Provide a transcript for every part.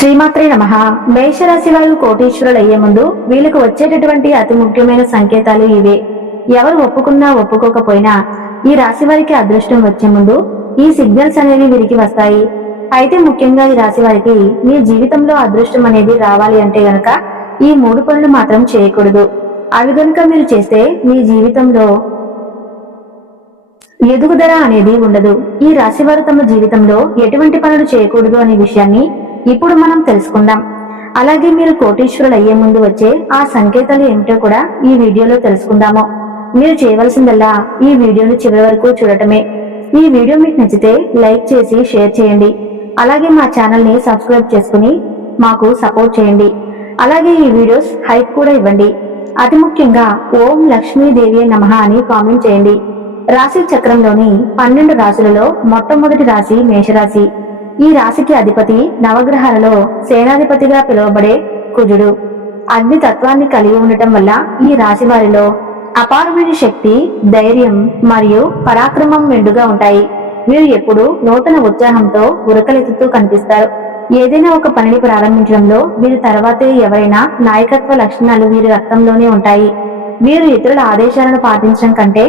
శ్రీమాత్రే నమః. మేషరాశి వారు కోటీశ్వరులు అయ్యే ముందు వీళ్ళకు వచ్చేటటువంటి అతి ముఖ్యమైన సంకేతాలు ఇవే. ఎవరు ఒప్పుకున్నా ఒప్పుకోకపోయినా ఈ రాశి వారికి అదృష్టం వచ్చే ముందు ఈ సిగ్నల్స్ అనేవి వీరికి వస్తాయి. అయితే ముఖ్యంగా ఈ రాశి వారికి మీ జీవితంలో అదృష్టం అనేది రావాలి అంటే గనక ఈ 3 పనులు మాత్రం చేయకూడదు. అవి గనుక మీరు చేస్తే మీ జీవితంలో ఎదుగుదల అనేది ఉండదు. ఈ రాశి వారు తమ జీవితంలో ఎటువంటి పనులు చేయకూడదు అనే విషయాన్ని ఇప్పుడు మనం తెలుసుకుందాం. అలాగే మీరు కోటీశ్వరులు అయ్యే ముందు వచ్చే ఆ సంకేతాలు ఏమిటో కూడా ఈ వీడియోలో తెలుసుకుందాము. మీరు చేయవలసిందల్లా ఈ వీడియోని చివరి వరకు చూడటమే. ఈ వీడియో మీకు నచ్చితే లైక్ చేసి షేర్ చేయండి. అలాగే మా ఛానల్ ని సబ్స్క్రైబ్ చేసుకుని మాకు సపోర్ట్ చేయండి. అలాగే ఈ వీడియోస్ హైప్ కూడా ఇవ్వండి. అతి ముఖ్యంగా ఓం లక్ష్మీదేవి నమః అని కామెంట్ చేయండి. రాశి చక్రంలోని 12 రాశులలో మొట్టమొదటి రాశి మేషరాశి. ఈ రాశికి అధిపతి నవగ్రహాలలో సేనాధిపతిగా పిలువబడే కుజుడు. అగ్ని తత్వాన్ని కలిగి ఉండటం వల్ల ఈ రాశి వారిలో అపారమైన శక్తి, ధైర్యం మరియు పరాక్రమం మెండుగా ఉంటాయి. వీరు ఎప్పుడు నూతన ఉత్సాహంతో ఉరకలెత్తుతూ కనిపిస్తారు. ఏదైనా ఒక పనిని ప్రారంభించడంలో వీరి తర్వాతే ఎవరైనా నాయకత్వ లక్షణాలు వీరి రక్తంలోనే ఉంటాయి. వీరు ఇతరుల ఆదేశాలను పాటించడం కంటే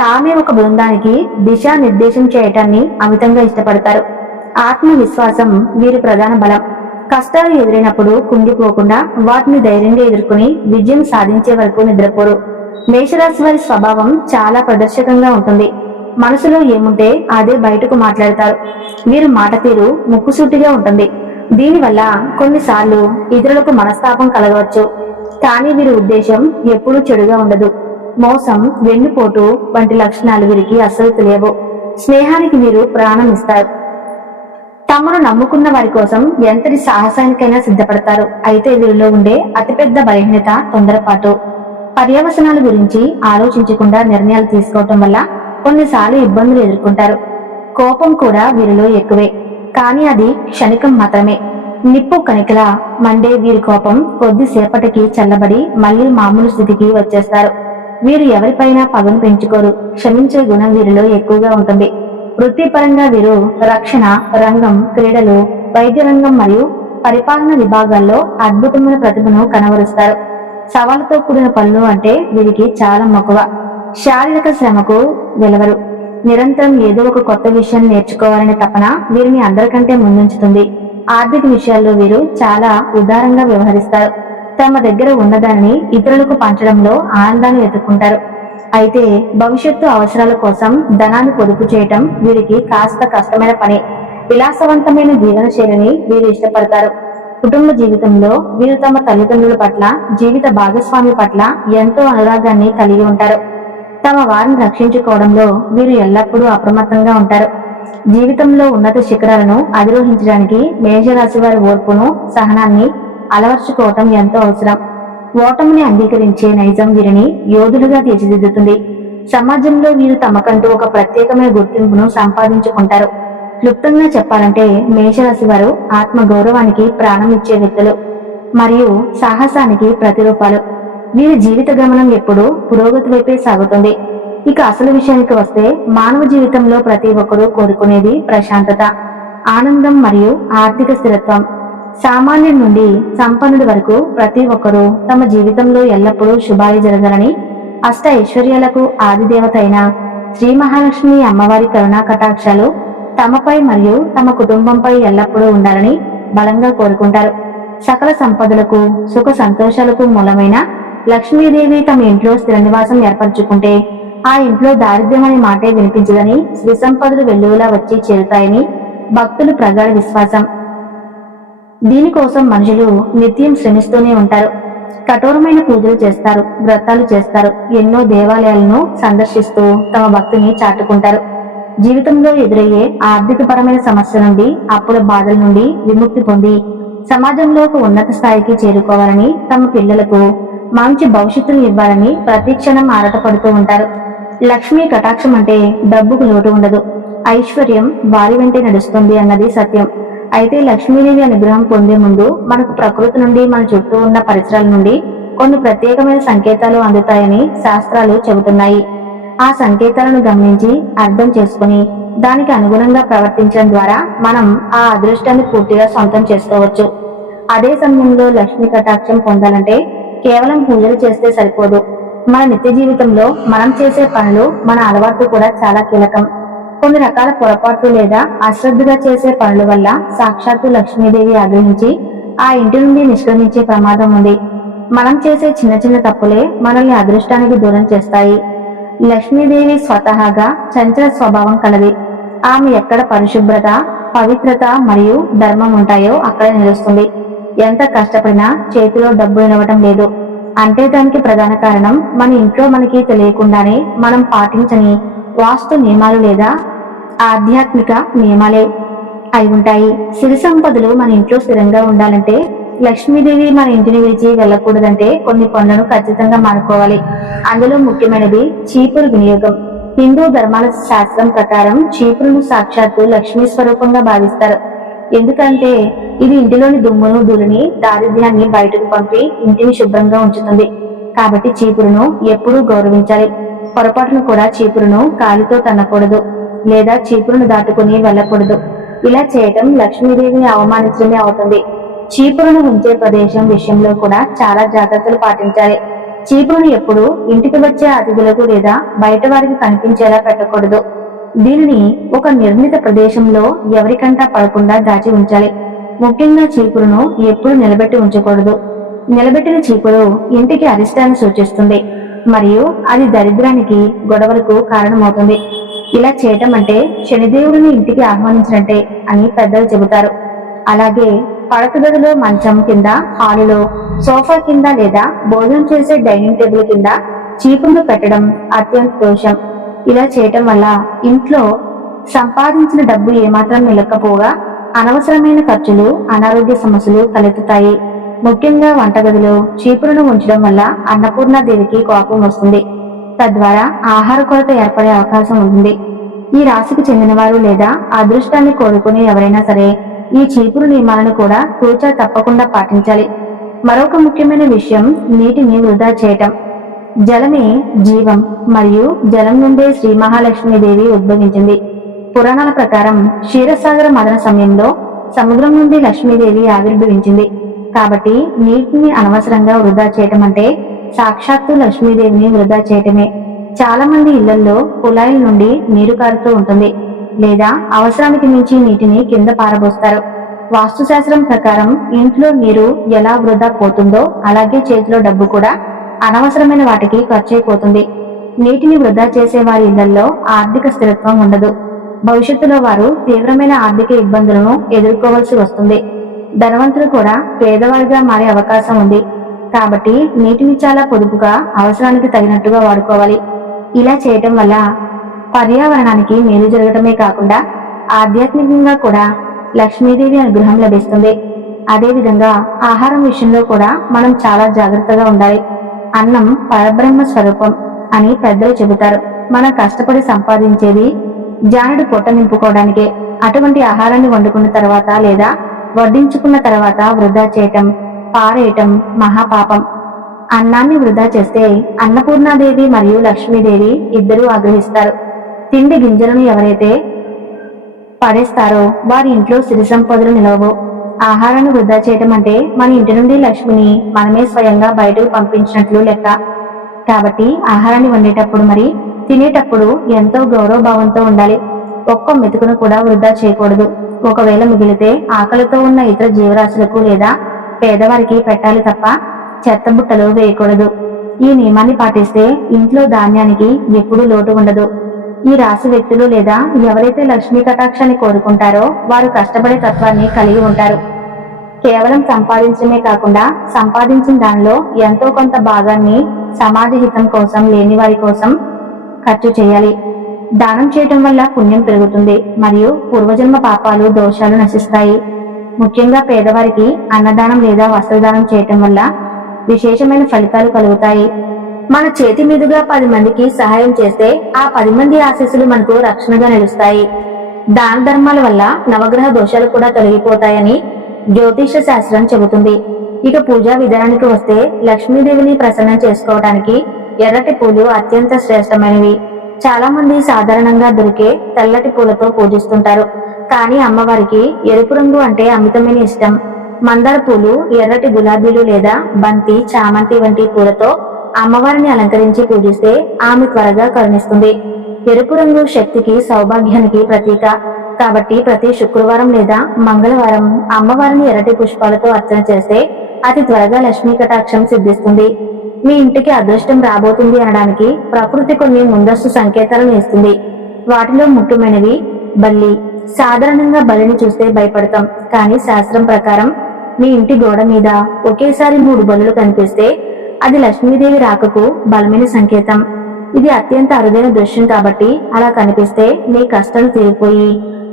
తామే ఒక బృందానికి దిశానిర్దేశం చేయటాన్ని అమితంగా ఇష్టపడతారు. ఆత్మవిశ్వాసం వీరి ప్రధాన బలం. కష్టాలు ఎదురైనప్పుడు కుంగిపోకుండా వాటిని ధైర్యంగా ఎదుర్కొని విజయం సాధించే వరకు నిద్రపోరు. మేషరాశి వారి స్వభావం చాలా ప్రదర్శకంగా ఉంటుంది. మనసులో ఏముంటే అదే బయటకు మాట్లాడతారు. వీరు మాట తీరు ముక్కుసూటిగా ఉంటుంది. దీనివల్ల కొన్నిసార్లు ఇతరులకు మనస్తాపం కలగవచ్చు. కానీ వీరి ఉద్దేశం ఎప్పుడూ చెడుగా ఉండదు. మోసం, వెన్నుపోటు వంటి లక్షణాలు వీరికి అస్సలు తెలియవు. స్నేహానికి వీరు ప్రాణం ఇస్తారు. తమను నమ్ముకున్న వారి కోసం ఎంతటి సాహసానికైనా సిద్ధపడతారు. అయితే వీరిలో ఉండే అతిపెద్ద బలహీనత తొందరపాటు. పర్యవసనాల గురించి ఆలోచించకుండా నిర్ణయాలు తీసుకోవటం వల్ల కొన్నిసార్లు ఇబ్బందులు ఎదుర్కొంటారు. కోపం కూడా వీరిలో ఎక్కువే, కానీ అది క్షణికం మాత్రమే. నిప్పు కణికలా మండే వీరి కోపం కొద్దిసేపటికి చల్లబడి మళ్లీ మామూలు స్థితికి వచ్చేస్తారు. వీరు ఎవరిపైనా పగను పెంచుకోరు. క్షమించే గుణం వీరిలో ఎక్కువగా ఉంటుంది. వృత్తిపరంగా వీరు రక్షణ రంగం, క్రీడలు, వైద్య రంగం మరియు పరిపాలన విభాగాల్లో అద్భుతమైన ప్రతిభను కనబరుస్తారు. సవాలుతో కూడిన పనులు అంటే వీరికి చాలా మక్కువ. శారీరక శ్రమకు వెలవరు. నిరంతరం ఏదో ఒక కొత్త విషయం నేర్చుకోవాలనే తపన వీరిని అందరికంటే ముందుంచుతుంది. ఆర్థిక విషయాల్లో వీరు చాలా ఉదారంగా వ్యవహరిస్తారు. తమ దగ్గర ఉన్నదానిని ఇతరులకు పంచడంలో ఆనందాన్ని వెతుక్కుంటారు. అయితే భవిష్యత్తు అవసరాల కోసం ధనాన్ని పొదుపు చేయటం వీరికి కాస్త కష్టమైన పని. విలాసవంతమైన జీవన శైలిని వీరు ఇష్టపడతారు. కుటుంబ జీవితంలో వీరు తమ తల్లిదండ్రుల పట్ల, జీవిత భాగస్వామి పట్ల ఎంతో అనురాగాన్ని కలిగి ఉంటారు. తమ వారిని రక్షించుకోవడంలో వీరు ఎల్లప్పుడూ అప్రమత్తంగా ఉంటారు. జీవితంలో ఉన్నత శిఖరాలను అధిరోహించడానికి మేషరాశి వారి ఓర్పును, సహనాన్ని అలవర్చుకోవటం ఎంతో అవసరం. ఓటమిని అంగీకరించే నైజం వీరిని యోధులుగా తీర్చిదిద్దుతుంది. సమాజంలో వీరు తమకంటూ ఒక ప్రత్యేకమైన గుర్తింపును సంపాదించుకుంటారు. క్లుప్తంగా చెప్పాలంటే మేషరాశి వారు ఆత్మ గౌరవానికి ప్రాణం ఇచ్చే వ్యక్తులు మరియు సాహసానికి ప్రతిరూపాలు. వీరి జీవిత గమనం ఎప్పుడూ పురోగతి వైపే సాగుతుంది. ఇక అసలు విషయానికి వస్తే మానవ జీవితంలో ప్రతి ఒక్కరూ కోరుకునేది ప్రశాంతత, ఆనందం మరియు ఆర్థిక స్థిరత్వం. సామాన్యుడి నుండి సంపన్నుడి వరకు ప్రతి ఒక్కరూ తమ జీవితంలో ఎల్లప్పుడూ శుభాలు జరగాలని, అష్ట ఐశ్వర్యాలకు ఆదిదేవత అయిన శ్రీ మహాలక్ష్మి అమ్మవారి కరుణా కటాక్షాలు తమపై మరియు తమ కుటుంబంపై ఎల్లప్పుడూ ఉండాలని బలంగా కోరుకుంటారు. సకల సంపదలకు, సుఖ సంతోషాలకు మూలమైన లక్ష్మీదేవి తమ ఇంట్లో స్థిర నివాసం ఏర్పరచుకుంటే ఆ ఇంట్లో దారిద్ర్యం అనే మాటే వినిపించదని, శ్రీ సంపదలు వెల్లువలా వచ్చి చేరుతాయని భక్తులు ప్రగాఢ విశ్వాసం. దీనికోసం మనుషులు నిత్యం శ్రమిస్తూనే ఉంటారు. కఠోరమైన పూజలు చేస్తారు, వ్రతాలు చేస్తారు, ఎన్నో దేవాలయాలను సందర్శిస్తూ తమ భక్తిని చాటుకుంటారు. జీవితంలో ఎదురయ్యే ఆర్థికపరమైన సమస్యల నుండి, అప్పుల బాధల నుండి విముక్తి పొంది సమాజంలో ఒక ఉన్నత స్థాయికి చేరుకోవాలని, తమ పిల్లలకు మంచి భవిష్యత్తును ఇవ్వాలని ప్రతి క్షణం ఆరాటపడుతూ ఉంటారు. లక్ష్మీ కటాక్షం అంటే డబ్బుకు లోటు ఉండదు, ఐశ్వర్యం వారి వెంటే నడుస్తుంది అన్నది సత్యం. అయితే లక్ష్మీదేవి అనుగ్రహం పొందే ముందు మనకు ప్రకృతి నుండి, మన చుట్టూ ఉన్న పరిసరాల నుండి కొన్ని ప్రత్యేకమైన సంకేతాలు అందుతాయని శాస్త్రాలు చెబుతున్నాయి. ఆ సంకేతాలను గమనించి అర్థం చేసుకుని దానికి అనుగుణంగా ప్రవర్తించడం ద్వారా మనం ఆ అదృష్టాన్ని పూర్తిగా సొంతం చేసుకోవచ్చు. అదే సమయంలో లక్ష్మీ కటాక్షం పొందాలంటే కేవలం పూజలు చేస్తే సరిపోదు. మన నిత్య జీవితంలో మనం చేసే పనులు, మన అలవాట్లు కూడా చాలా కీలకం. కొన్ని రకాల పొరపాట్లు లేదా అశ్రద్ధగా చేసే పనుల వల్ల సాక్షాత్తు లక్ష్మీదేవి ఆగ్రహించి ఆ ఇంటి నుండి నిష్క్రమించే ప్రమాదం ఉంది. మనం చేసే చిన్న చిన్న తప్పులే మనల్ని అదృష్టానికి దూరం చేస్తాయి. లక్ష్మీదేవి స్వతహాగా చంచల స్వభావం కలది. ఆమె ఎక్కడ పరిశుభ్రత, పవిత్రత మరియు ధర్మం ఉంటాయో అక్కడ నిలుస్తుంది. ఎంత కష్టపడినా చేతిలో డబ్బు నిలవటం లేదు అంటే దానికి ప్రధాన కారణం మన ఇంట్లో మనకి తెలియకుండానే మనం పాటించని వాస్తు నియమాలు లేదా ఆధ్యాత్మిక నియమాలే అయి ఉంటాయి. సిరి సంపదలు మన ఇంట్లో స్థిరంగా ఉండాలంటే, లక్ష్మీదేవి మన ఇంటిని విడిచి వెళ్ళకూడదంటే కొన్ని పనులను ఖచ్చితంగా మానుకోవాలి. అందులో ముఖ్యమైనది చీపురు వినియోగం. హిందూ ధర్మాల శాస్త్రం ప్రకారం చీపురును సాక్షాత్తు లక్ష్మీ స్వరూపంగా భావిస్తారు. ఎందుకంటే ఇది ఇంటిలోని దుమ్మును, ధూళిని, దారిద్ర్యాన్ని బయటకు పంపి ఇంటిని శుభ్రంగా ఉంచుతుంది. కాబట్టి చీపురును ఎప్పుడూ గౌరవించాలి. పొరపాటును కూడా చీపురును కాలితో తన్నకూడదు లేదా చీపురును దాటుకుని వెళ్ళకూడదు. ఇలా చేయటం లక్ష్మీదేవిని అవమానించడమే అవుతుంది. చీపురును ఉంచే ప్రదేశం విషయంలో కూడా చాలా జాగ్రత్తలు పాటించాలి. చీపురును ఎప్పుడు ఇంటికి వచ్చే అతిథులకు లేదా బయట వారికి కనిపించేలా పెట్టకూడదు. దీనిని ఒక నిర్ణీత ప్రదేశంలో ఎవరికంటా పడకుండా దాచి ఉంచాలి. ముఖ్యంగా చీపురును ఎప్పుడు నిలబెట్టి ఉంచకూడదు. నిలబెట్టిన చీపురు ఇంటికి అరిష్టాన్ని సూచిస్తుంది మరియు అది దరిద్రానికి, గొడవలకు కారణమవుతుంది. ఇలా చేయటం అంటే శనిదేవుడిని ఇంటికి ఆహ్వానించినట్టే అని పెద్దలు చెబుతారు. అలాగే పడక గదిలో, మంచం కింద, హాలులో, సోఫా కింద లేదా భోజనం చేసే డైనింగ్ టేబుల్ కింద చీపురును పెట్టడం అత్యంత దోషం. ఇలా చేయటం వల్ల ఇంట్లో సంపాదించిన డబ్బు ఏమాత్రం నిలకపోగా అనవసరమైన ఖర్చులు, అనారోగ్య సమస్యలు తలెత్తుతాయి. ముఖ్యంగా వంటగదిలో చీపురును ఉంచడం వల్ల అన్నపూర్ణాదేవికి కోపం వస్తుంది. తద్వారా ఆహార కొరత ఏర్పడే అవకాశం ఉంటుంది. ఈ రాశికి చెందిన వారు లేదా అదృష్టాన్ని కోరుకునే ఎవరైనా సరే ఈ చీపురు నియమాలను కూడా తూచా తప్పకుండా పాటించాలి. మరొక ముఖ్యమైన విషయం నీటిని వృధా చేయటం. జలమే జీవం మరియు జలం నుండే శ్రీ మహాలక్ష్మీదేవి ఉద్భవించింది. పురాణాల ప్రకారం క్షీరసాగర మదన సమయంలో సముద్రం నుండి లక్ష్మీదేవి ఆవిర్భవించింది. కాబట్టి నీటిని అనవసరంగా వృధా చేయటం అంటే సాక్షాత్తు లక్ష్మీదేవిని వృధా చేయటమే. చాలా మంది ఇళ్లలో కుళాయిల నుండి నీరు కారుతూ ఉంటుంది లేదా అవసరానికి మించి నీటిని కింద పారబోస్తారు. వాస్తుశాస్త్రం ప్రకారం ఇంట్లో నీరు ఎలా వృధా పోతుందో అలాగే చేతిలో డబ్బు కూడా అనవసరమైన వాటికి ఖర్చయిపోతుంది. నీటిని వృధా చేసే వారి ఇళ్లలో ఆర్థిక స్థిరత్వం ఉండదు. భవిష్యత్తులో వారు తీవ్రమైన ఆర్థిక ఇబ్బందులను ఎదుర్కోవాల్సి వస్తుంది. ధనవంతులు కూడా పేదవారిగా మారే అవకాశం ఉంది. కాబట్టి నీటిని చాలా పొదుపుగా, అవసరానికి తగినట్టుగా వాడుకోవాలి. ఇలా చేయటం వల్ల పర్యావరణానికి మేలు జరగటమే కాకుండా ఆధ్యాత్మికంగా కూడా లక్ష్మీదేవి అనుగ్రహం లభిస్తుంది. అదేవిధంగా ఆహారం విషయంలో కూడా మనం చాలా జాగ్రత్తగా ఉండాలి. అన్నం పరబ్రహ్మ స్వరూపం అని పెద్దలు చెబుతారు. మనం కష్టపడి సంపాదించేది జానుడు పొట్ట నింపుకోవడానికే. అటువంటి ఆహారాన్ని వండుకున్న తర్వాత లేదా వడ్డించుకున్న తర్వాత వృధా చేయటం, పారేయటం మహాపాపం. అన్నాన్ని వృధా చేస్తే అన్నపూర్ణాదేవి మరియు లక్ష్మీదేవి ఇద్దరూ ఆగ్రహిస్తారు. తిండి గింజలను ఎవరైతే పడేస్తారో వారి ఇంట్లో సిరి సంపదలు నిలవవు. ఆహారాన్ని వృధా చేయటం అంటే మన ఇంటి నుండి లక్ష్మిని మనమే స్వయంగా బయటకు పంపించినట్లు లెక్క. కాబట్టి ఆహారాన్ని వండేటప్పుడు మరి తినేటప్పుడు ఎంతో గౌరవభావంతో ఉండాలి. ఒక్క మెతుకును కూడా వృధా చేయకూడదు. ఒకవేళ మిగిలితే ఆకలితో ఉన్న ఇతర జీవరాశులకు లేదా పేదవారికి పెట్టాలి తప్ప చెత్తబుట్టలో వేయకూడదు. ఈ నియమాన్ని పాటిస్తే ఇంట్లో ధాన్యానికి ఎప్పుడూ లోటు ఉండదు. ఈ రాశి వ్యక్తులు లేదా ఎవరైతే లక్ష్మీ కటాక్షాన్ని కోరుకుంటారో వారు కష్టపడే తత్వాన్ని కలిగి ఉంటారు. కేవలం సంపాదించడమే కాకుండా సంపాదించిన దానిలో ఎంతో కొంత భాగాన్ని సమాజ హితం కోసం, లేని వారి కోసం ఖర్చు చేయాలి. దానం చేయటం వల్ల పుణ్యం పెరుగుతుంది మరియు పూర్వజన్మ పాపాలు, దోషాలు నశిస్తాయి. ముఖ్యంగా పేదవారికి అన్నదానం లేదా వస్త్రదానం చేయటం వల్ల విశేషమైన ఫలితాలు కలుగుతాయి. మన చేతి మీదుగా 10 మందికి సహాయం చేస్తే ఆ 10 మంది ఆశీస్సులు మనకు రక్షణగా నిలుస్తాయి. దాన ధర్మాల వల్ల నవగ్రహ దోషాలు కూడా తొలగిపోతాయని జ్యోతిష శాస్త్రం చెబుతుంది. ఇక పూజా విధానానికి వస్తే లక్ష్మీదేవిని ప్రసన్నం చేసుకోవడానికి ఎర్రటి పూలు అత్యంత శ్రేష్టమైనవి. చాలా మంది సాధారణంగా దొరికే తెల్లటి పూలతో పూజిస్తుంటారు. కానీ అమ్మవారికి ఎరుపు రంగు అంటే అమితమైన ఇష్టం. మందార పూలు, ఎర్రటి గులాబీలు లేదా బంతి, చామంతి వంటి పూలతో అమ్మవారిని అలంకరించి పూజిస్తే ఆమె త్వరగా కరుణిస్తుంది. ఎరుపు రంగు శక్తికి, సౌభాగ్యానికి ప్రతీక కాబట్టి ప్రతి శుక్రవారం లేదా మంగళవారం అమ్మవారిని ఎర్రటి పుష్పాలతో అర్చన చేస్తే అతి త్వరగా లక్ష్మీ కటాక్షం సిద్ధిస్తుంది. మీ ఇంటికి అదృష్టం రాబోతుంది అనడానికి ప్రకృతి కొన్ని ముందస్తు సంకేతాలను ఇస్తుంది. వాటిలో ముఖ్యమైనవి బల్లి. సాధారణంగా బల్లిని చూస్తే భయపడతాం, కానీ శాస్త్రం ప్రకారం మీ ఇంటి గోడ మీద ఒకేసారి 3 బల్లులు కనిపిస్తే అది లక్ష్మీదేవి రాకకు బలమైన సంకేతం. ఇది అత్యంత అరుదైన దృశ్యం కాబట్టి అలా కనిపిస్తే మీ కష్టాలు తీరిపోయి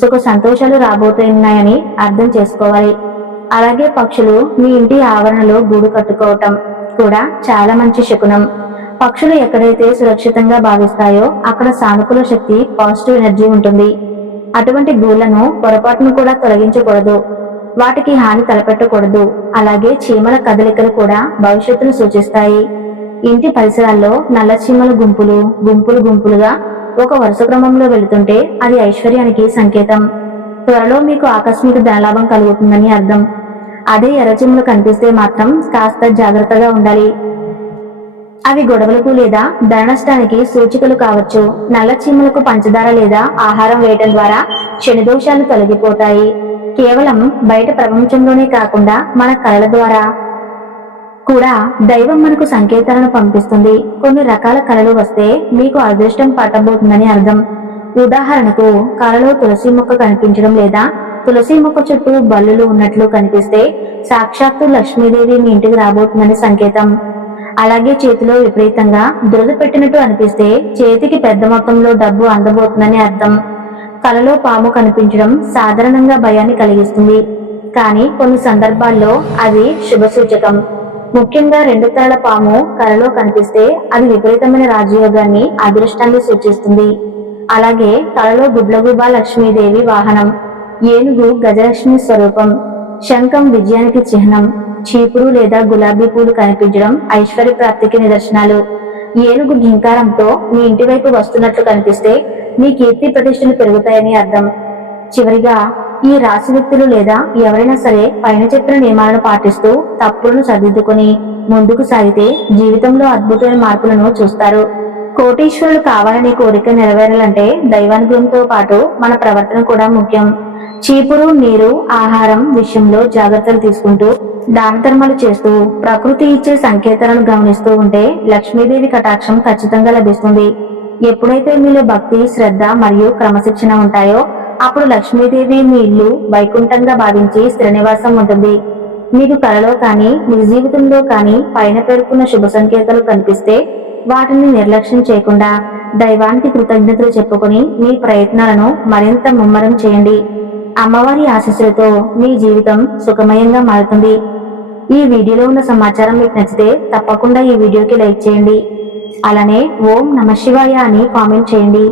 సుఖ సంతోషాలు రాబోతున్నాయని అర్థం చేసుకోవాలి. అలాగే పక్షులు మీ ఇంటి ఆవరణలో గూడు కట్టుకోవటం కూడా చాలా మంచి శకునం. పక్షులు ఎక్కడైతే సురక్షితంగా భావిస్తాయో అక్కడ సానుకూల శక్తి, పాజిటివ్ ఎనర్జీ ఉంటుంది. అటువంటి గూళ్లను పొరపాటును కూడా తొలగించకూడదు, వాటికి హాని తలపెట్టకూడదు. అలాగే చీమల కదలికలు కూడా భవిష్యత్తును సూచిస్తాయి. ఇంటి పరిసరాల్లో నల్ల చీమల గుంపులు గుంపులుగా ఒక వరుస క్రమంలో వెళుతుంటే అది ఐశ్వర్యానికి సంకేతం. త్వరలో మీకు ఆకస్మిక ధనలాభం కలుగుతుందని అర్థం. అదే ఎర్రచీమలు కనిపిస్తే మాత్రం కాస్త జాగ్రత్తగా ఉండాలి. అవి గొడవలకు లేదా ధన నష్టానికి సూచికలు కావచ్చు. నల్ల చీమలకు పంచదార లేదా ఆహారం వేయటం ద్వారా శనిదోషాలు తొలగిపోతాయి. కేవలం బయట ప్రపంచంలోనే కాకుండా మన కళల ద్వారా కూడా దైవం మనకు సంకేతాలను పంపిస్తుంది. కొన్ని రకాల కళలు వస్తే మీకు అదృష్టం పట్టబోతుందని అర్థం. ఉదాహరణకు కళలో తులసి మొక్క కనిపించడం లేదా తులసి మొక్క చుట్టూ బల్లులు ఉన్నట్లు కనిపిస్తే సాక్షాత్తు లక్ష్మీదేవి మీ ఇంటికి రాబోతుందని సంకేతం. అలాగే చేతిలో విపరీతంగా దురద పెట్టినట్టు అనిపిస్తే చేతికి పెద్ద మొత్తంలో డబ్బు అందబోతుందని అర్థం. కలలో పాము కనిపించడం సాధారణంగా భయాన్ని కలిగిస్తుంది, కానీ కొన్ని సందర్భాల్లో అది శుభ సూచకం. ముఖ్యంగా 2 తలల పాము కలలో కనిపిస్తే అది విపరీతమైన రాజయోగాన్ని, అదృష్టాన్ని సూచిస్తుంది. అలాగే కలలో గుడ్లగూబ లక్ష్మీదేవి వాహనం, ఏనుగు గజలక్ష్మి స్వరూపం, శంఖం విజయానికి చిహ్నం, చీపురు లేదా గులాబీ పూలు కనిపించడం ఐశ్వర్య ప్రాప్తికి నిదర్శనాలు. ఏనుగు ఘింకారంతో మీ ఇంటి వైపు వస్తున్నట్లు కనిపిస్తే మీ కీర్తి ప్రతిష్టలు పెరుగుతాయని అర్థం. చివరిగా ఈ రాశి వ్యక్తులు లేదా ఎవరైనా సరే పైన చెప్పిన నియమాలను పాటిస్తూ తప్పులను సరిదిద్దుకుని ముందుకు సాగితే జీవితంలో అద్భుతమైన మార్పులను చూస్తారు. కోటీశ్వరులు కావాలనే కోరిక నెరవేరాలంటే దైవానుగ్రహంతో పాటు మన ప్రవర్తన కూడా ముఖ్యం. చీపురు, నీరు, ఆహారం విషయంలో జాగ్రత్తలు తీసుకుంటూ దాన ధర్మాలు చేస్తూ ప్రకృతి ఇచ్చే సంకేతాలను గమనిస్తూ ఉంటే లక్ష్మీదేవి కటాక్షం ఖచ్చితంగా లభిస్తుంది. ఎప్పుడైతే మీలో భక్తి, శ్రద్ధ మరియు క్రమశిక్షణ ఉంటాయో అప్పుడు లక్ష్మీదేవి మీ ఇల్లు వైకుంఠంగా భావించి స్థిర నివాసం ఉంటుంది. మీకు కలలో కానీ నిజ జీవితంలో కానీ పైన పేర్కొన్న శుభ సంకేతాలు కనిపిస్తే వాటిని నిర్లక్ష్యం చేయకుండా దైవానికి కృతజ్ఞతలు చెప్పుకొని మీ ప్రయత్నాలను మరింత ముమ్మరం చేయండి. అమ్మవారి ఆశీస్సులతో మీ జీవితం సుఖమయంగా మారుతుంది. ఈ వీడియోలో ఉన్న సమాచారం మీకు నచ్చితే తప్పకుండా ఈ వీడియోకి లైక్ చేయండి. అలానే ఓం నమః శివాయ అని కామెంట్ చేయండి.